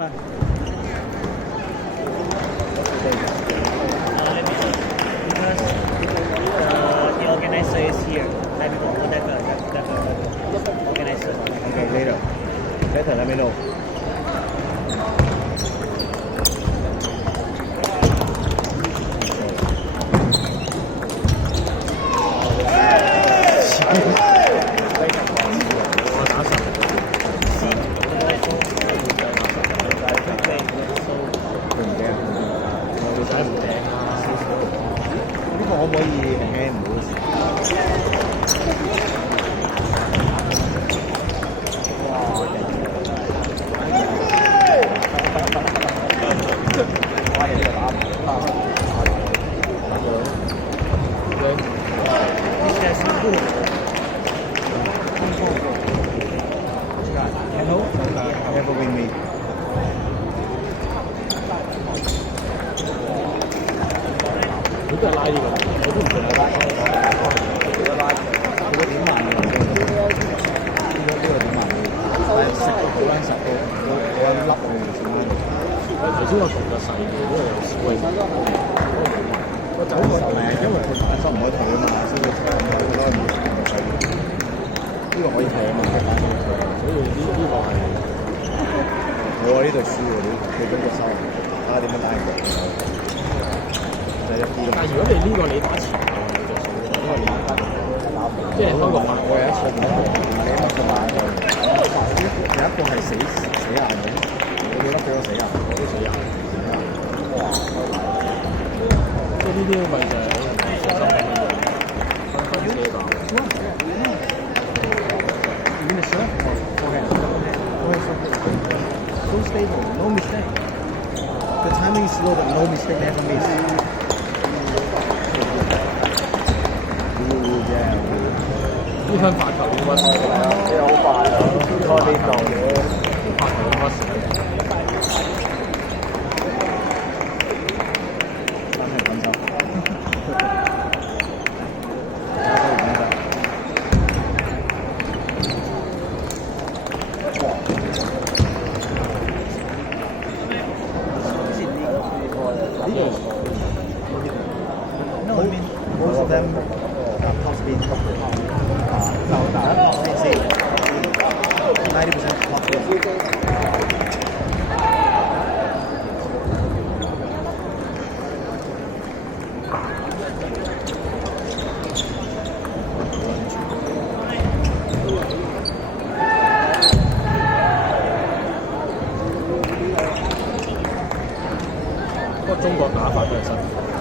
Fun. Because the organizer is here. Let me know. That organizer. Okay, later. Later, let me know.呢個可唔可以輕輕唔好？Never win me. 佢都係拉呢個，我都唔同佢拉。佢個拉，佢個點慢嘅，呢個點慢嘅，但係食到好撚實到，我有啲粒我唔食啦。頭先我同個細嘅，因為有少位。個走個係因為佢手唔可以退啊嘛，所以佢好多唔細。呢個可以退啊嘛，所以呢個係我呢度輸喎，你咁個收，睇下點樣打贏佢。但係如果你呢個你打前場你就數，因為你即係多個慢，我有一次唔係你乜個慢嘅，有一個係死硬嘅，你幾粒俾我死硬，我都死硬。哇！即係呢啲咪就係小心嘅嘢，分車吧。So stable, no mistake. The timing is slow, but no mistake, never miss. Yeah. 呢分發球應該你好快啊！多啲球嘅發球應該時間。真係咁就。No, I mean most of them top speed. No, see, 90% top speed. Có 中國打法都係新。